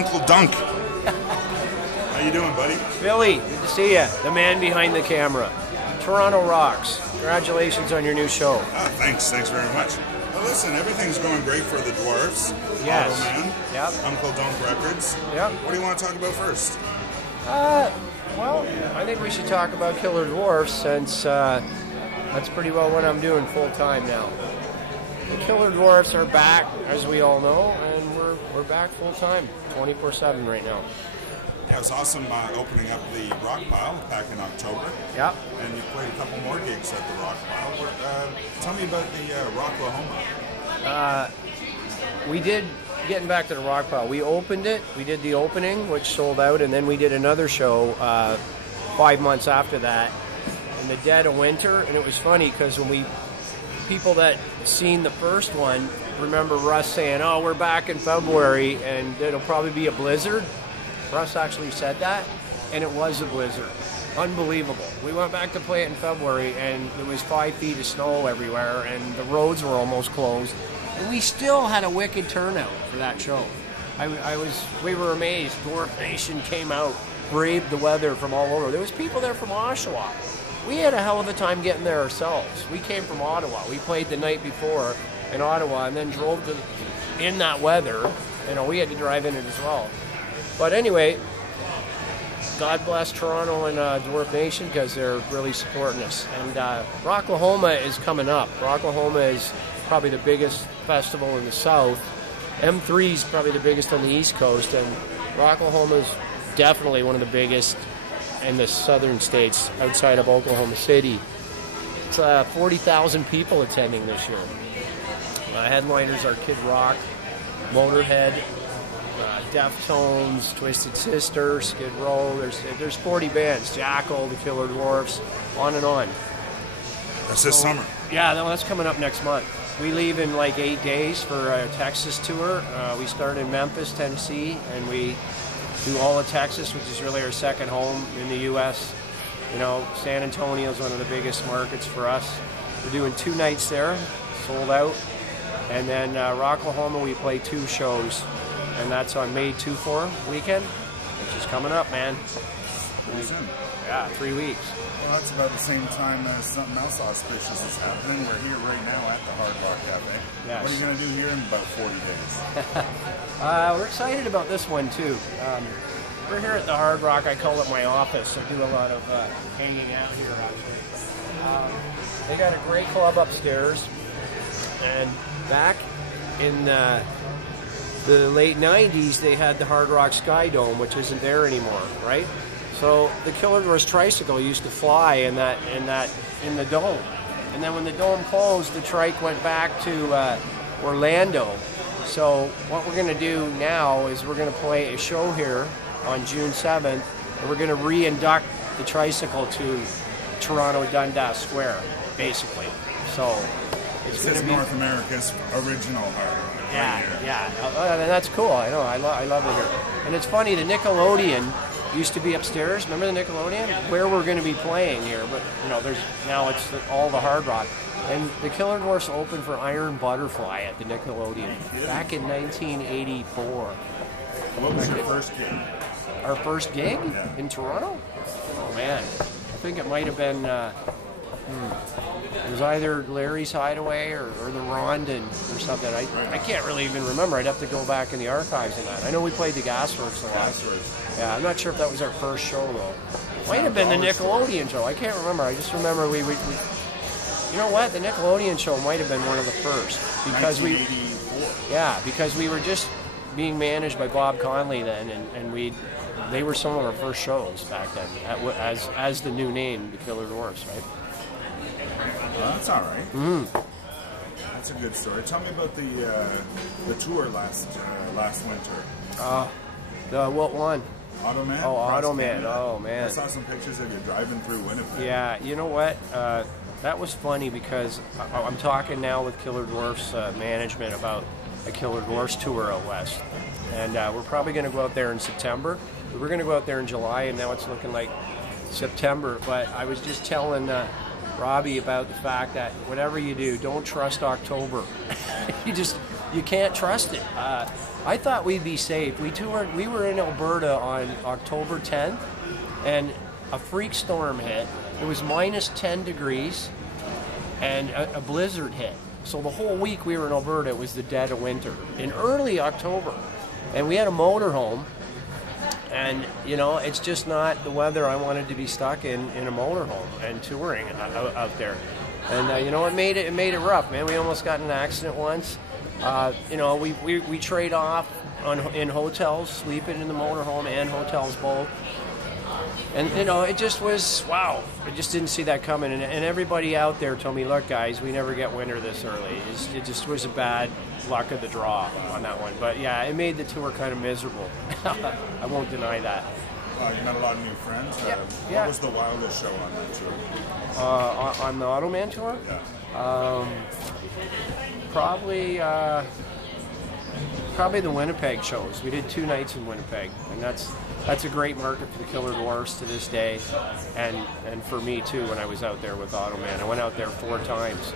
Unkledunk. How you doing, buddy? Billy, good to see you. The man behind the camera. Toronto rocks. Congratulations on your new show. Thanks very much. Well, listen, everything's going great for the Dwarfs. Yes. Man. Yep. Unkledunk Records. Yep. What do you want to talk about first? Well, I think we should talk about Killer Dwarfs since that's pretty well what I'm doing full time now. The Killer Dwarfs are back, as we all know, and we're back full time, 24/7 right now. Yeah, it was awesome opening up the Rockpile back in October. Yep. And you played a couple more gigs at the Rockpile. Tell me about the Rocklahoma. We did, getting back to the Rockpile, we opened it, we did the opening, which sold out, and then we did another show 5 months after that in the dead of winter. And it was funny because when people that seen the first one remember Russ saying, "Oh, we're back in February and it'll probably be a blizzard." Russ actually said that, and it was a blizzard. Unbelievable. We went back to play it in February, and there was 5 feet of snow everywhere, and the roads were almost closed. And we still had a wicked turnout for that show. We were amazed. Dwarf Nation came out, braved the weather from all over. There was people there from Oshawa. We had a hell of a time getting there ourselves. We came from Ottawa. We played the night before in Ottawa, and then drove in that weather. You know, we had to drive in it as well. But anyway, God bless Toronto and Dwarf Nation because they're really supporting us. And Rocklahoma is coming up. Rocklahoma is probably the biggest festival in the south. M3 is probably the biggest on the East Coast, and Rocklahoma is definitely one of the biggest in the southern states outside of Oklahoma City. It's 40,000 people attending this year. Headliners are Kid Rock, Motorhead, Deftones, Twisted Sister, Skid Row. There's 40 bands. Jackal, the Killer Dwarfs, on and on. That's this summer. Yeah, no, that's coming up next month. We leave in like 8 days for a Texas tour. We start in Memphis, Tennessee, and we do all of Texas, which is really our second home in the U.S. You know, San Antonio is one of the biggest markets for us. We're doing 2 nights there, sold out. And then Rocklahoma, we play 2 shows. And that's on May 2-4 weekend, which is coming up, man. Yeah, 3 weeks. Well, that's about the same time as something else auspicious is happening. We're here right now at the Hard Rock Café. Yes. What are you going to do here in about 40 days? We're excited about this one, too. We're here at the Hard Rock. I call it my office. I do a lot of hanging out here, actually. They got a great club upstairs. And back in the late 90s, they had the Hard Rock Skydome, which isn't there anymore, right? So the Killer Dwarfs Tricycle used to fly in the dome. And then when the dome closed, the trike went back to Orlando. So what we're going to do now is we're going to play a show here on June 7th, and we're going to re-induct the Tricycle to Toronto Dundas Square, basically. So it's going to be North America's original Hard Rock. Yeah. And that's cool. I know. I love it here. And it's funny, the Nickelodeon used to be upstairs. Remember the Nickelodeon? Where we're going to be playing here, but you know, now it's all the Hard Rock. And the Killer Dwarfs opened for Iron Butterfly at the Nickelodeon back in 1984. What was your first gig? Our first gig in Toronto? Oh man, I think it might have been. It was either Larry's Hideaway or the Rondon or something. I can't really even remember. I'd have to go back in the archives and that. I know we played the Gasworks a lot. Yeah, I'm not sure if that was our first show though. Might have been the Nickelodeon show. I can't remember. I just remember we you know what? The Nickelodeon show might have been one of the first because because we were just being managed by Bob Conley then, and they were some of our first shows back then as the new name, the Killer Dwarfs, right? Well, that's all right. Mm-hmm. That's a good story. Tell me about the tour last winter. What one? Automan? Oh, Automan. Oh, man. I saw some pictures of you driving through Winnipeg. Yeah, you know what? That was funny because I'm talking now with Killer Dwarfs management about a Killer Dwarfs tour out west. And we're probably going to go out there in September. We were going to go out there in July, and now it's looking like September. But I was just telling Robbie about the fact that whatever you do, don't trust October. you can't trust it. I thought we'd be safe. We were in Alberta on October 10th, and a freak storm hit. It was minus 10 degrees, and a blizzard hit. So the whole week we were in Alberta, it was the dead of winter in early October. And we had a motorhome, and, you know, it's just not the weather I wanted to be stuck in a motorhome and touring out there. And, you know, it made it rough, man. We almost got in an accident once. You know, we trade off in hotels, sleeping in the motorhome and hotels both. And, you know, it just was, wow. I just didn't see that coming. And everybody out there told me, look, guys, we never get winter this early. It just was a bad luck of the draw on that one. But, yeah, it made the tour kind of miserable. I won't deny that. You met a lot of new friends. Yeah. What was the wildest show on that tour? On the Automan tour? Yeah. Probably the Winnipeg shows. We did 2 nights in Winnipeg, and that's a great market for the Killer Dwarfs to this day, and for me too when I was out there with Automan. I went out there 4 times.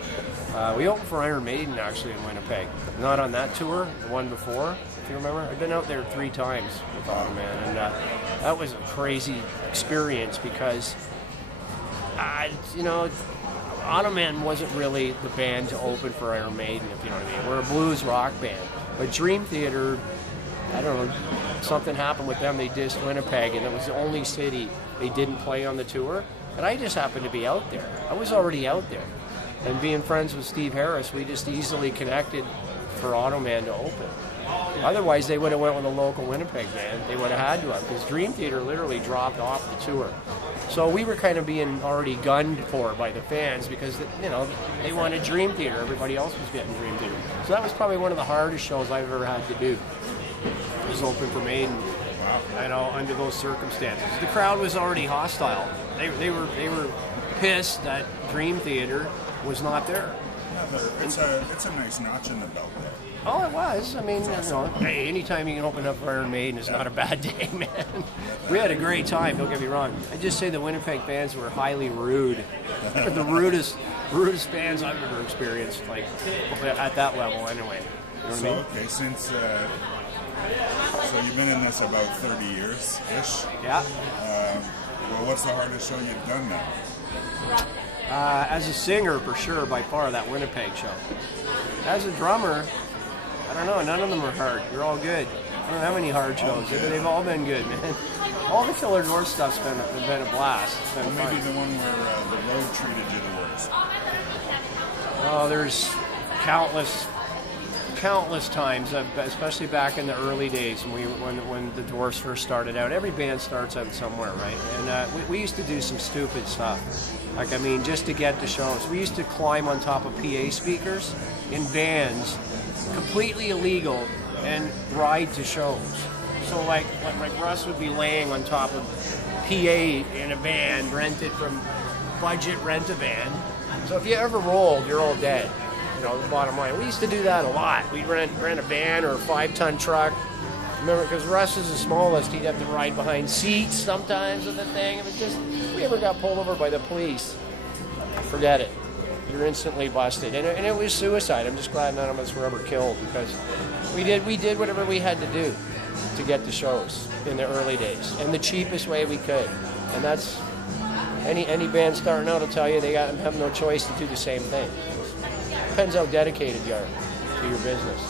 We opened for Iron Maiden actually in Winnipeg. Not on that tour, the one before, if you remember. I've been out there 3 times with Automan, and that was a crazy experience because, you know, Automan wasn't really the band to open for Iron Maiden, if you know what I mean. We're a blues rock band. But Dream Theater, I don't know, something happened with them. They dissed Winnipeg, and it was the only city they didn't play on the tour. And I just happened to be out there. I was already out there. And being friends with Steve Harris, we just easily connected for Automan to open. Otherwise, they would have went with a local Winnipeg band. They would have had to have, because Dream Theater literally dropped off the tour. So we were kind of being already gunned for by the fans because, you know, they wanted Dream Theater. Everybody else was getting Dream Theater. So that was probably one of the hardest shows I've ever had to do. It was open for Maiden, you know, under those circumstances. The crowd was already hostile. They were pissed that Dream Theater was not there. Yeah, it's a nice notch in the belt, though. Oh, it was. I mean, you know, hey, anytime you can open up for Iron Maiden is not a bad day, man. We had a great time, don't get me wrong. I just say the Winnipeg fans were highly rude. The rudest fans I've ever experienced, like, at that level anyway. You know what I mean? Okay, since, so you've been in this about 30 years-ish? Yeah. Well, what's the hardest show you've done now? As a singer, for sure, by far, that Winnipeg show. As a drummer, I don't know, none of them are hard. They're all good. I don't have any hard shows. They've all been good, man. All the Killer Dwarf stuff's been a blast. It's been Maybe fun. the one where the road treated you the worst. Oh, there's countless times, especially back in the early days when the Dwarfs first started out. Every band starts out somewhere, right? And we used to do some stupid stuff. Like, I mean, just to get to shows. We used to climb on top of PA speakers in vans, completely illegal, and ride to shows. So like Russ would be laying on top of PA in a van rented from Budget Rent-A-Van. So if you ever rolled, you're all dead. You know, the bottom line. We used to do that a lot. We'd rent a van or a 5-ton truck. Remember, because Russ is the smallest, he'd have to ride behind seats sometimes of the thing. It was just, if we ever got pulled over by the police, forget it. You're instantly busted. And it was suicide. I'm just glad none of us were ever killed because we did whatever we had to do to get to shows in the early days in the cheapest way we could. And that's, any band starting out will tell you they have no choice to do the same thing. Depends how dedicated you are to your business.